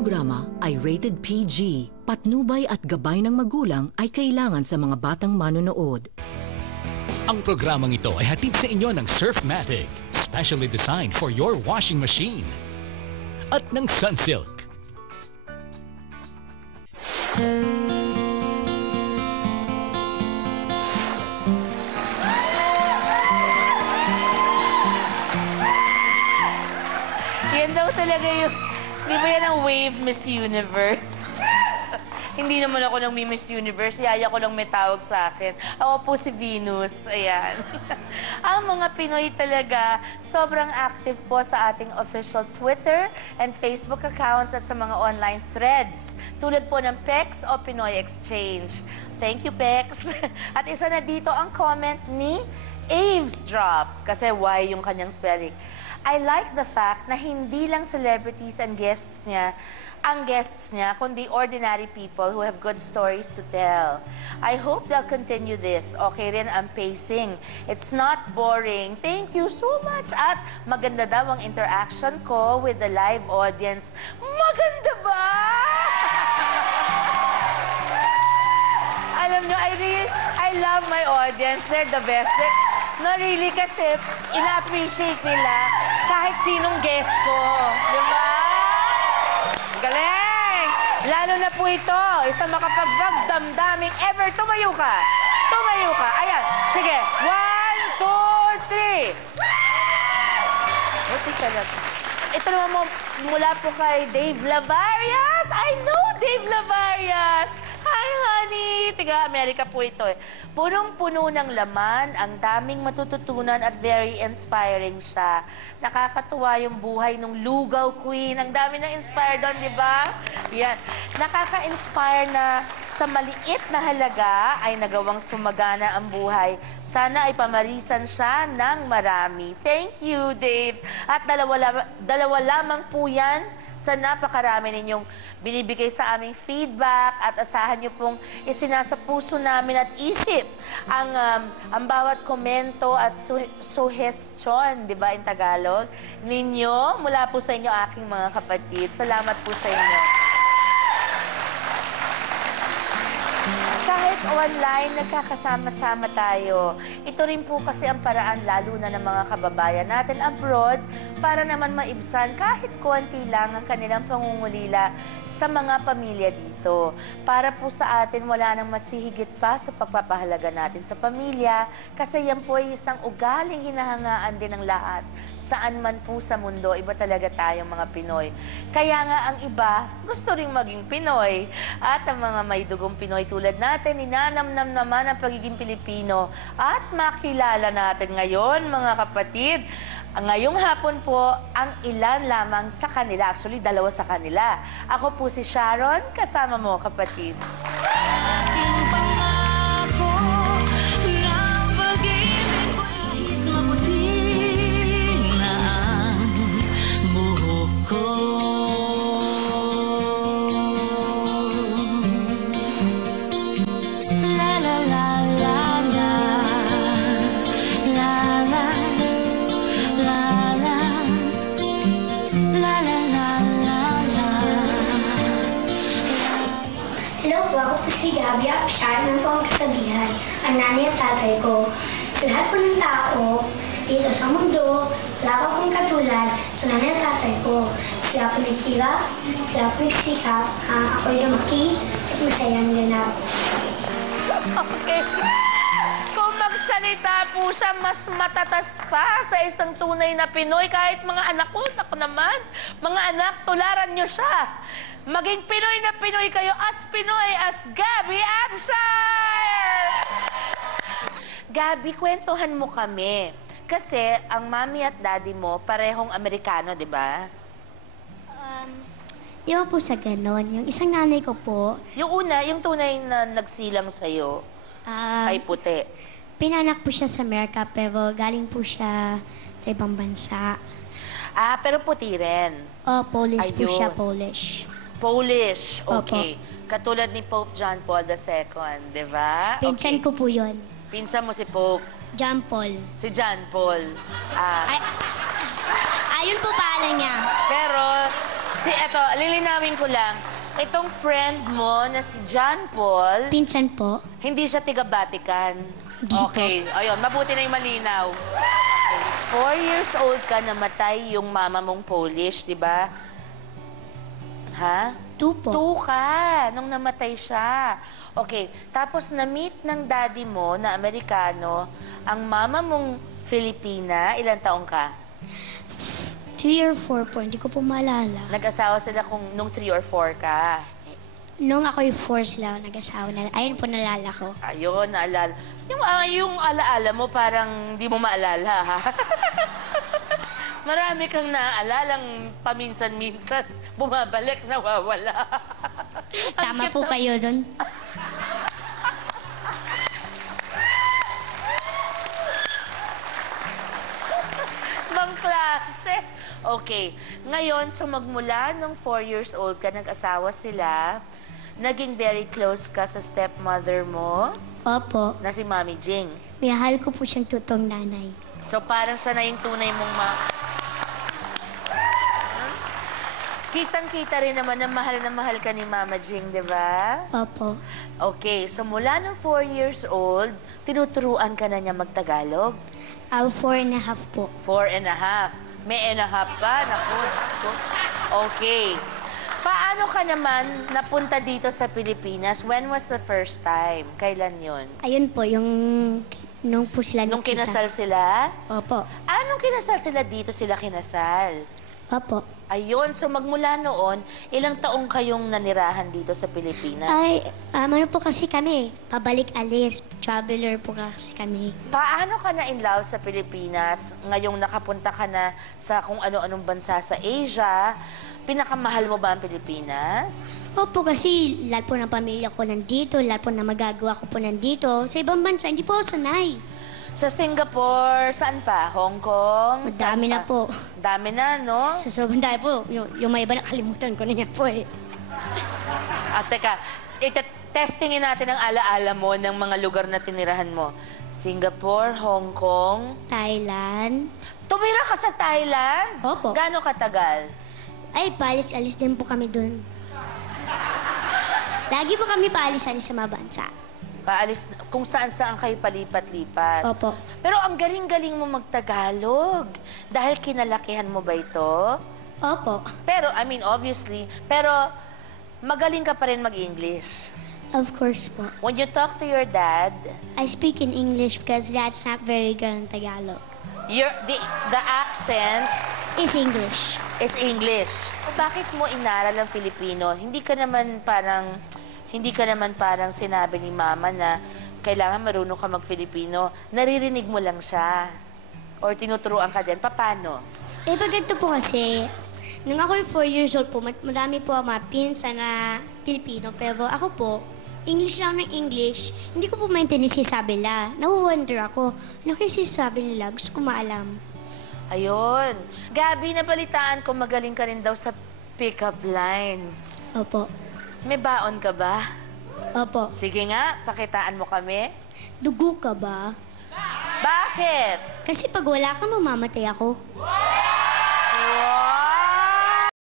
programa ay rated PG. Patnubay at gabay ng magulang ay kailangan sa mga batang manonood. Ang programang ito ay hatid sa inyo ng Surfmatic, specially designed for your washing machine. At ng Sunsilk. Yan daw talaga yung... Di ba yan ang Wave Miss Universe? Hindi naman ako ng Miss Universe. Yaya ko lang may tawag sa akin. Ako po si Venus. Ayan. Ang mga Pinoy talaga, sobrang active po sa ating official Twitter and Facebook accounts at sa mga online threads. Tulad po ng PEX o Pinoy Exchange. Thank you, PEX. At isa na dito ang comment ni Eavesdrop. Kasi Y yung kanyang spelling. I like the fact na hindi lang celebrities and guests niya, kundi ordinary people who have good stories to tell. I hope they'll continue this. Okay rin ang pacing. It's not boring. Thank you so much. At maganda daw ang interaction ko with the live audience. Maganda ba? Alam nyo, I love my audience. They're the best. No, really, kasi ina-appreciate nila kahit sinong guest ko. Diba? Galing! Lalo na po ito, isang makapagbagdamdaming ever. Tumayo ka. Tumayo ka. Ayan. Sige. 1, 2, 3. Buti talaga. Ito naman mo, mula po kay Dave Lavarias. I know Dave Lavarias. Hi, honey! Tiga-Amerika po ito eh. Punong-puno ng laman, ang daming matututunan at very inspiring siya. Nakakatuwa yung buhay ng Lugaw Queen. Ang dami nang inspired doon, di ba? Yan. Nakaka-inspire na sa maliit na halaga ay nagawang sumagana ang buhay. Sana ay pamarisan siya ng marami. Thank you, Dave. At dalawa lamang po yan sa napakarami ninyong binibigay sa aming feedback at asahan niyo pong isinasa puso namin at isip ang bawat komento at suggestion, di ba, in Tagalog, ninyo mula po sa inyo, aking mga kapatid. Salamat po sa inyo. Kahit online, nagkakasama-sama tayo. Ito rin po kasi ang paraan lalo na ng mga kababayan natin abroad para naman maibsan kahit konti lang ang kanilang pangungulila sa mga pamilya dito. Para po sa atin, wala nang masihigit pa sa pagpapahalaga natin sa pamilya kasi yan po ay isang ugaling hinahangaan din ng lahat. Saan man po sa mundo, iba talaga tayong mga Pinoy. Kaya nga ang iba, gusto rin maging Pinoy. At ang mga may dugong Pinoy tulad natin, ninanamnam naman ang pagiging Pilipino. At makilala natin ngayon, mga kapatid, ngayong hapon po, ang ilan lamang sa kanila. Actually, 2 sa kanila. Ako po si Sharon, kasama mo, kapatid. Si Gabi Apsyar ng pong kasabihan, ang nanay at tatay ko. Sa lahat po ng tao, dito sa mundo, wala pa pong katulad sa nanay at tatay ko. Sila po nagkirap, sila po nagsikap, ako'y lumaki at masayang ganap. Okay. Kung magsalita po siya, mas matatas pa sa isang tunay na Pinoy. Kahit mga anak ko, ako naman, mga anak, tularan niyo siya. Maging Pinoy na Pinoy kayo, as Pinoy as Gabi Apsyar! Gabi, kwentuhan mo kami. Kasi ang mami at daddy mo, parehong Amerikano, di ba? Di ba po sa ganon? Yung isang nanay ko po... Yung una, yung tunay na nagsilang sa'yo, ay puti. Pinanak po siya sa Amerika, pero galing po siya sa ibang bansa. Ah, pero puti rin. Polish po Ayun. siya, Polish. Polish, okay. Opo. Katulad ni Pope John Paul II, di ba? Pinsan ko po yun. Pinsan mo si Pope? John Paul. Si John Paul. Ayun po pangalan niya. Pero Eto, lilinawin ko lang. Itong friend mo na si John Paul, Pinsan po. hindi siya tiga-Vatican. Hindi po. Okay, ayun, mabuti na yung malinaw. 4 years old ka, namatay yung mama mong Polish, di ba? Ha? 2 po. 2 ka nung namatay siya. Okay, tapos na-meet ng daddy mo na Amerikano, ang mama mong Filipina, ilang taong ka? 3 or 4 po, hindi ko po maalala. Nag-asawa sila nung 3 or 4 ka. Nung ako'y 4 sila nag-asawa na. Ayun po nalala ko. Ayun, naalala. Yung alaala mo parang di mo maalala, ha? Marami kang naalalang paminsan-minsan. Bumabalik, nawawala. Tama po kayo doon. Ibang klase. Okay. Ngayon, so magmula nung 4 years old ka, nag-asawa sila, naging very close ka sa stepmother mo, Opo. na si Mami Jing. Minahal ko po siyang totoong nanay. So parang siya na yung tunay mong Kitang-kita rin naman na mahal ka ni Mama Jing, di ba? Opo. Okay, so mula nung 4 years old, tinuturuan ka na niya magtagalog? 4.5 po. 4.5. May and a half pa? Naku, Diyos ko. Okay. Paano ka naman napunta dito sa Pilipinas? When was the first time? Kailan yon? Ayun po, yung nung po sila Nung nakita. kinasal sila? Opo. Anong kinasal sila dito sila kinasal? Opo. Ayun, so magmula noon, ilang taong kayong nanirahan dito sa Pilipinas? Ay, ano po kasi kami, pabalik-alis, traveler po kasi kami. Paano ka na in love sa Pilipinas? Ngayong nakapunta ka na sa kung ano-anong bansa sa Asia, pinakamahal mo ba ang Pilipinas? Opo, kasi lahat po ng pamilya ko nandito, lahat po na magagawa ko po nandito. Sa ibang bansa, hindi po ako sanay. Sa Singapore, saan pa? Hong Kong? Saan Madami na pa? po. Dami na, no? Sa sobrang dami po, yung may iba nakalimutan ko na yan po eh. Teka, testingin natin ang alaala mo ng mga lugar na tinirahan mo. Singapore, Hong Kong. Thailand. Tumira ka sa Thailand? Opo. Gaano katagal? Ay, paalis-alis din po kami dun. Lagi po kami paalis-alis sa mga bansa. Paalis, kung saan-saan kayo palipat-lipat. Opo. Pero ang galing-galing mo magtagalog. Dahil kinalakihan mo ba ito? Opo. Pero, I mean, obviously, pero magaling ka pa rin mag-English. Of course po. When you talk to your dad, I speak in English because Dad's not very good in Tagalog. the accent Is English. is English. Bakit mo inaral ang Filipino? Hindi ka naman parang sinabi ni Mama na kailangan marunong ka mag-Filipino. Naririnig mo lang siya. Or tinuturuan ka din. Paano? Eh, ganito po kasi, nung ako 4 years old po, madami po ang mga pinsan na Pilipino. Pero ako po, English lang ng English. Hindi ko po maintindihan sinasabi nila. Nawu-wonder ako, ano kayo sinasabi nila? Gusto ko maalam. Ayun. Gabi, nabalitaan ko magaling ka rin daw sa pick-up lines. Opo. May baon ka ba? Opo. Sige nga, pakitaan mo kami. Dugo ka ba? Bakit? Kasi pag wala ka, mamamatay ako.